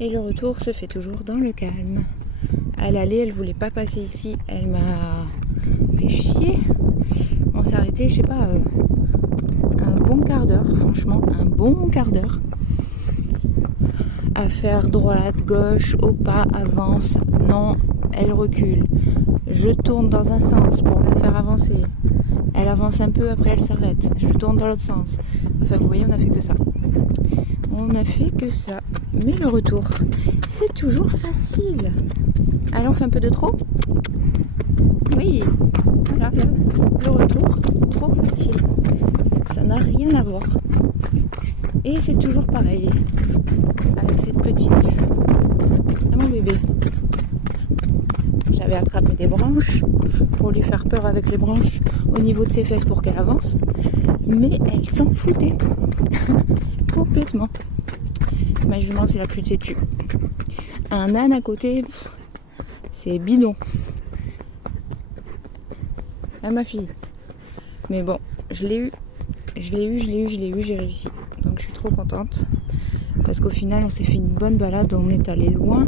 Et le retour se fait toujours dans le calme. À l'aller, elle voulait pas passer ici. Elle m'a fait chier. On s'est arrêté, je sais pas, un bon quart d'heure, franchement, un bon quart d'heure. À faire droite, gauche, au pas, avance. Non, elle recule. Je tourne dans un sens pour la faire avancer. Elle avance un peu, après elle s'arrête. Je tourne dans l'autre sens. Enfin, vous voyez, on a fait que ça. On a fait que ça. Mais le retour, c'est toujours facile. Allez, on fait un peu de trop. Oui, voilà, le retour, trop facile. Ça n'a rien à voir. Et c'est toujours pareil. Avec cette petite. Ah, mon bébé. J'avais attrapé des branches pour lui faire peur avec les branches au niveau de ses fesses pour qu'elle avance. Mais elle s'en foutait. Complètement. Ma jument, c'est la plus têtue. Un âne à côté, c'est bidon. Ah, ma fille. Mais bon, je l'ai eu, j'ai réussi. Donc je suis trop contente. Parce qu'au final, on s'est fait une bonne balade, on est allé loin.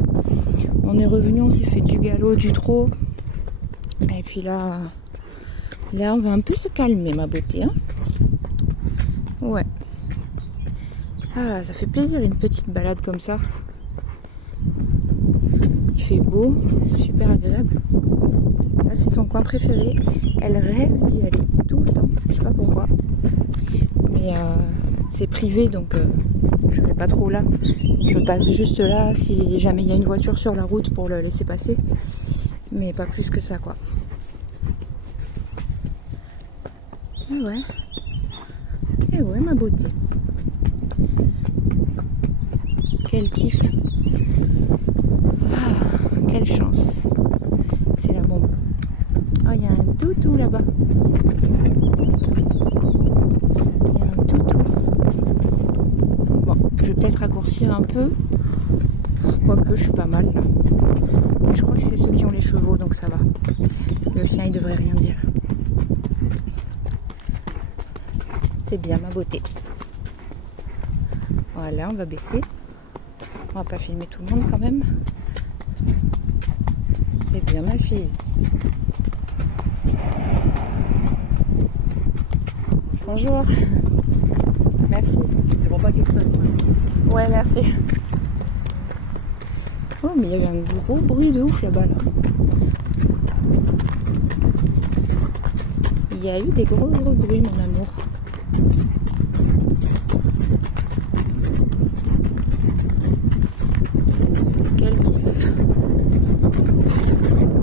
On est revenu, on s'est fait du galop, du trot. Et puis là, on va un peu se calmer, ma beauté. Hein, ouais. Ah, ça fait plaisir une petite balade comme ça. Il fait beau, super agréable. Là, c'est son coin préféré. Elle rêve d'y aller tout le temps. Je sais pas pourquoi. Mais c'est privé, donc je vais pas trop là. Je passe juste là si jamais il y a une voiture sur la route pour le laisser passer. Mais pas plus que ça, quoi. Et ouais, ma beauté. Quel kiff. Ah, quelle chance. C'est la bombe. Oh, il y a un toutou là-bas. Il y a un toutou. Bon, je vais peut-être raccourcir un peu. Quoique, je suis pas mal là. Mais je crois que c'est ceux qui ont les chevaux, donc ça va. Le chien, il devrait rien dire. C'est bien, ma beauté. Voilà, on va baisser. On va pas filmer tout le monde quand même. C'est bien, ma fille. Bonjour. Merci. C'est pour pas qu'il fasse. Ouais, merci. Oh, mais il y a eu un gros bruit de ouf là-bas. Là. Il y a eu des gros bruits, mon amour. Quel kiff.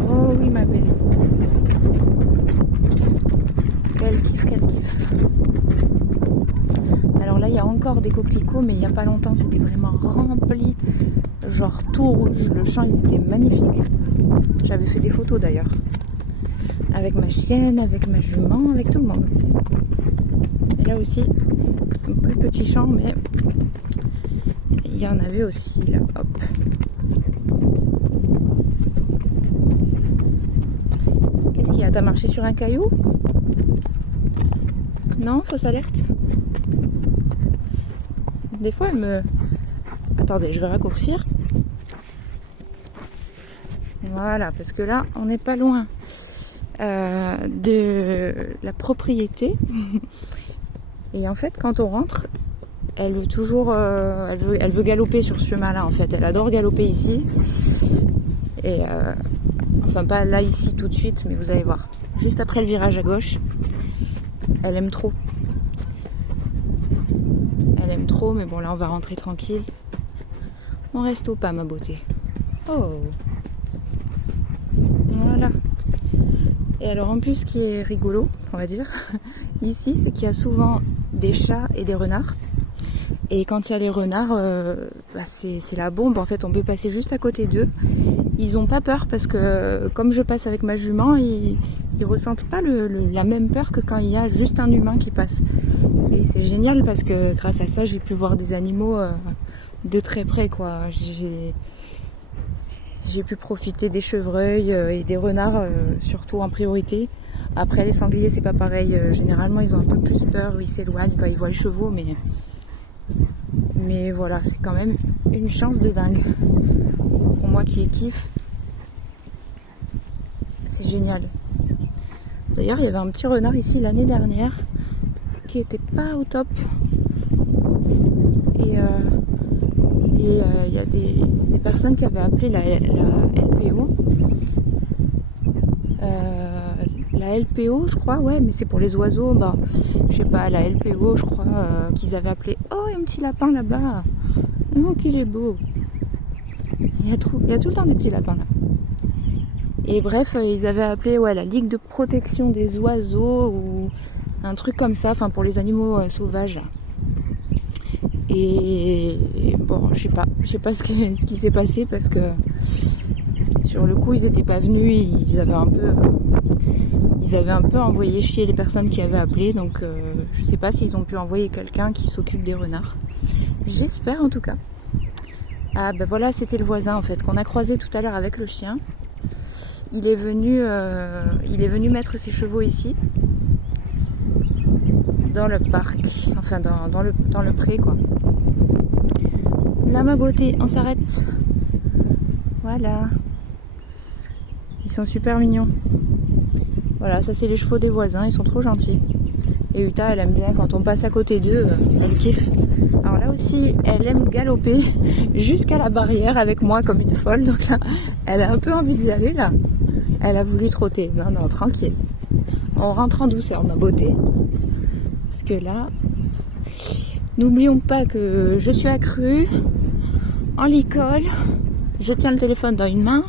Oh oui, ma belle. Quel kiff, quel kiff. Alors là, il y a encore des coquelicots, mais il n'y a pas longtemps, c'était vraiment rempli. Genre tout rouge. Le champ, il était magnifique. J'avais fait des photos d'ailleurs. Avec ma chienne, avec ma jument, avec tout le monde. Et là aussi, un plus petit champ, mais il y en avait aussi là. Hop. Qu'est-ce qu'il y a? T'as marché sur un caillou? Non, fausse alerte. Des fois, elle me... Attendez, je vais raccourcir. Voilà, parce que là, on n'est pas loin de la propriété. Et en fait, quand on rentre, elle veut toujours... elle veut galoper sur ce chemin-là, en fait. Elle adore galoper ici. Et... enfin, pas là, ici, tout de suite, mais vous allez voir. Juste après le virage à gauche, elle aime trop. Elle aime trop, mais bon, là, on va rentrer tranquille. On reste au pas, ma beauté. Oh. Voilà. Et alors, en plus, ce qui est rigolo, on va dire, ici, c'est qu'il y a souvent des chats et des renards. Et quand il y a les renards, c'est la bombe. En fait, on peut passer juste à côté d'eux. Ils ont pas peur parce que, comme je passe avec ma jument, ils ressentent pas la même peur que quand il y a juste un humain qui passe. Et c'est génial parce que grâce à ça, j'ai pu voir des animaux de très près, quoi. J'ai pu profiter des chevreuils et des renards, surtout en priorité. Après, les sangliers, c'est pas pareil. Généralement, ils ont un peu plus peur, ils s'éloignent quand ils voient les chevaux, mais voilà, c'est quand même une une chance de dingue. Pour moi qui kiffe, c'est génial. D'ailleurs, il y avait un petit renard ici l'année dernière qui était pas au top. Et il y a des personnes qui avaient appelé la LPO. La LPO, je crois, ouais, mais c'est pour les oiseaux. Bah, je sais pas, la LPO, je crois, qu'ils avaient appelé. Oh, il y a un petit lapin là-bas. Oh, qu'il est beau. Il y a tout le temps des petits lapins là. Et bref, ils avaient appelé la Ligue de protection des oiseaux ou un truc comme ça, enfin pour les animaux sauvages là. Et bon, je sais pas ce qui s'est passé parce que sur le coup ils étaient pas venus, ils avaient un peu envoyé chier les personnes qui avaient appelé, donc je sais pas s'ils ont pu envoyer quelqu'un qui s'occupe des renards. J'espère en tout cas. Ah ben voilà, c'était le voisin en fait qu'on a croisé tout à l'heure avec le chien. Il est venu mettre ses chevaux ici, dans le parc, enfin dans le pré quoi. Là ma beauté, on s'arrête. Voilà. Ils sont super mignons. Voilà, ça c'est les chevaux des voisins, ils sont trop gentils. Et Uta, elle aime bien quand on passe à côté d'eux, elle kiffe. Alors là aussi, elle aime galoper jusqu'à la barrière avec moi comme une folle. Donc là, elle a un peu envie d'y aller là. Elle a voulu trotter. Non, tranquille. On rentre en douceur, ma beauté. Parce que là, n'oublions pas que je suis accrue, en licol, je tiens le téléphone dans une main,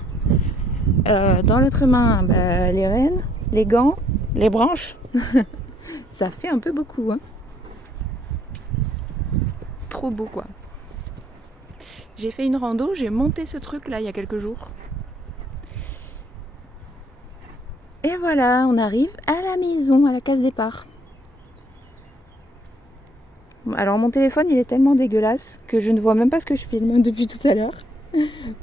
dans l'autre main, les rênes, les gants, les branches. Ça fait un peu beaucoup, hein. Trop beau, quoi. J'ai fait une rando, j'ai monté ce truc là il y a quelques jours. Et voilà, on arrive à la maison, à la case départ. Alors mon téléphone il est tellement dégueulasse que je ne vois même pas ce que je filme depuis tout à l'heure.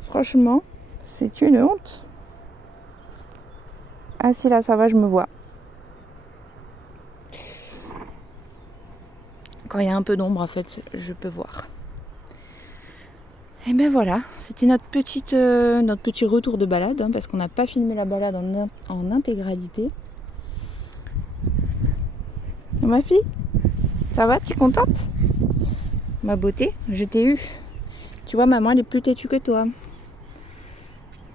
Franchement, c'est une honte. Ah si, là ça va, je me vois. Quand il y a un peu d'ombre en fait, je peux voir. Et ben voilà, c'était notre petit retour de balade, hein, parce qu'on n'a pas filmé la balade en intégralité. Ma fille, ça va, tu es contente? Ma beauté, je t'ai eu. Tu vois, maman elle est plus têtue que toi.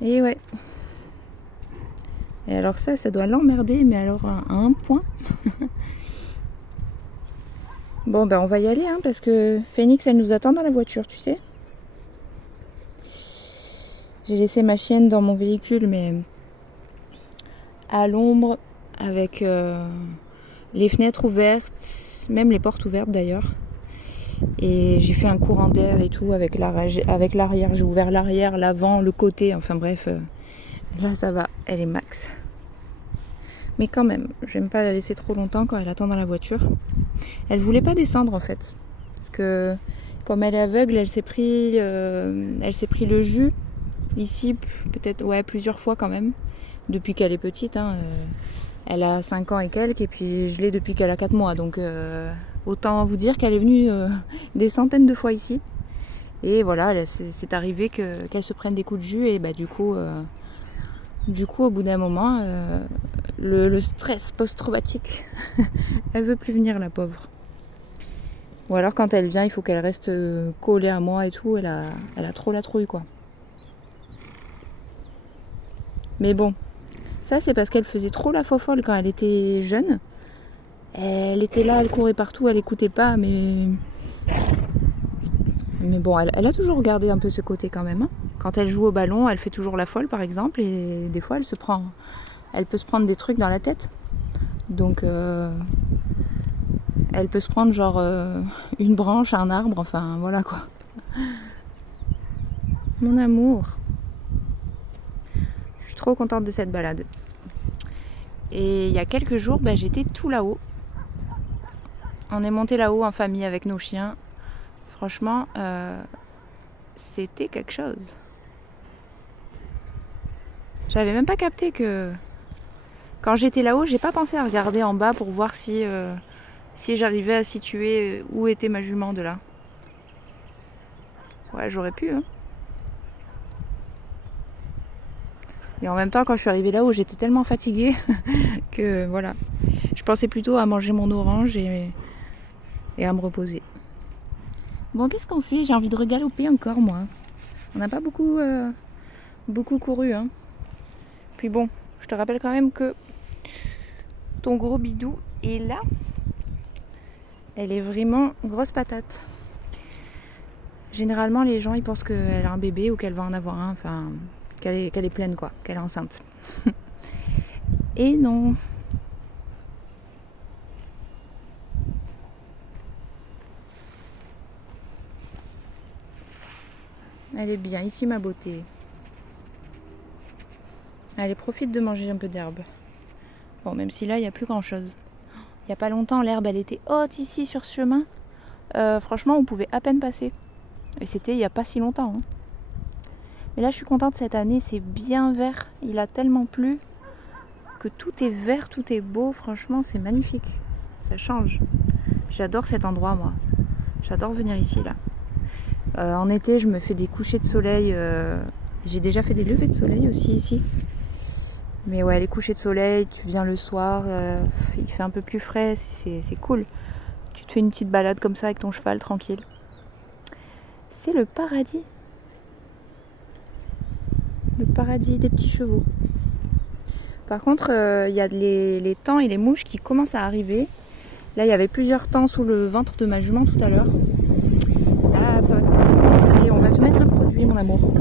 Et ouais. Et alors ça doit l'emmerder, mais alors à un point. Bon ben on va y aller, hein, parce que Phoenix elle nous attend dans la voiture, tu sais. J'ai laissé ma chienne dans mon véhicule, mais à l'ombre, avec les fenêtres ouvertes, même les portes ouvertes d'ailleurs. Et j'ai fait un courant d'air et tout avec l'arrière. J'ai ouvert l'arrière, l'avant, le côté, enfin bref. Là ça va, elle est max. Mais quand même, j'aime pas la laisser trop longtemps quand elle attend dans la voiture. Elle voulait pas descendre en fait. Parce que comme elle est aveugle, elle s'est pris le jus. Ici, peut-être plusieurs fois quand même. Depuis qu'elle est petite. Hein, elle a 5 ans et quelques. Et puis je l'ai depuis qu'elle a 4 mois. Donc autant vous dire qu'elle est venue des centaines de fois ici. Et voilà, c'est arrivé qu'elle se prenne des coups de jus. Et bah du coup, au bout d'un moment, le stress post-traumatique, elle veut plus venir, la pauvre. Ou alors quand elle vient, il faut qu'elle reste collée à moi et tout. Elle a trop la trouille, quoi. Mais bon, ça c'est parce qu'elle faisait trop la fofolle quand elle était jeune. Elle était là, elle courait partout, elle écoutait pas, mais bon, elle a toujours gardé un peu ce côté quand même, hein. Quand elle joue au ballon, elle fait toujours la folle par exemple, et des fois elle peut se prendre des trucs dans la tête. Donc elle peut se prendre genre une branche, un arbre, enfin voilà quoi. Mon amour. Je suis trop contente de cette balade. Et il y a quelques jours, j'étais tout là-haut. On est monté là-haut en famille avec nos chiens. Franchement, c'était quelque chose. J'avais même pas capté que quand j'étais là-haut, j'ai pas pensé à regarder en bas pour voir si j'arrivais à situer où était ma jument de là. Ouais, j'aurais pu. Hein. Et en même temps, quand je suis arrivée là-haut, j'étais tellement fatiguée que voilà. Je pensais plutôt à manger mon orange et à me reposer. Bon, qu'est-ce qu'on fait? J'ai envie de regaloper encore, moi. On n'a pas beaucoup couru. Hein. Puis bon, je te rappelle quand même que ton gros bidou est là. Elle est vraiment grosse patate. Généralement, les gens, ils pensent qu'elle a un bébé ou qu'elle va en avoir un. Enfin, qu'elle est pleine, quoi. Qu'elle est enceinte. Et non. Elle est bien ici, ma beauté. Allez, profite de manger un peu d'herbe. Bon, même si là, il n'y a plus grand-chose. Il n'y a pas longtemps, l'herbe, elle était haute ici, sur ce chemin. Franchement, on pouvait à peine passer. Et c'était il n'y a pas si longtemps. Hein. Mais là, je suis contente cette année, c'est bien vert. Il a tellement plu que tout est vert, tout est beau. Franchement, c'est magnifique. Ça change. J'adore cet endroit, moi. J'adore venir ici, là. En été, je me fais des couchers de soleil. J'ai déjà fait des levées de soleil aussi ici. Mais ouais, les couchers de soleil, tu viens le soir, il fait un peu plus frais, c'est cool. Tu te fais une petite balade comme ça avec ton cheval, tranquille. C'est le paradis. Le paradis des petits chevaux. Par contre, il y a les tans et les mouches qui commencent à arriver. Là, il y avait plusieurs tans sous le ventre de ma jument tout à l'heure. Là, ça va commencer à gonfler. On va te mettre le produit, mon amour.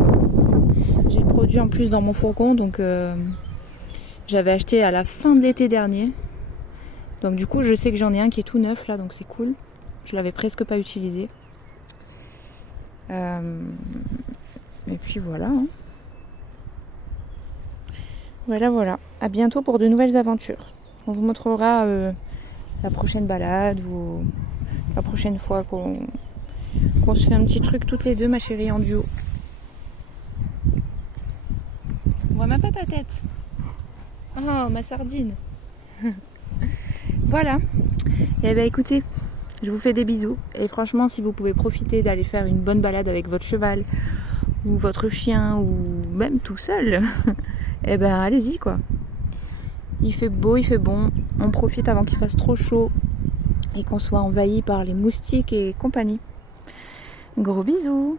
J'ai le produit en plus dans mon fourgon, donc j'avais acheté à la fin de l'été dernier. Donc du coup, je sais que j'en ai un qui est tout neuf là, donc c'est cool. Je l'avais presque pas utilisé. Et puis voilà. Hein. Voilà. À bientôt pour de nouvelles aventures. On vous montrera la prochaine balade ou la prochaine fois qu'on se fait un petit truc toutes les deux, ma chérie, en duo. On voit même pas ta tête. Oh, ma sardine. Voilà. Et bien écoutez, je vous fais des bisous. Et franchement, si vous pouvez profiter d'aller faire une bonne balade avec votre cheval ou votre chien ou même tout seul, et ben allez-y quoi. Il fait beau, il fait bon. On profite avant qu'il fasse trop chaud et qu'on soit envahi par les moustiques et compagnie. Gros bisous.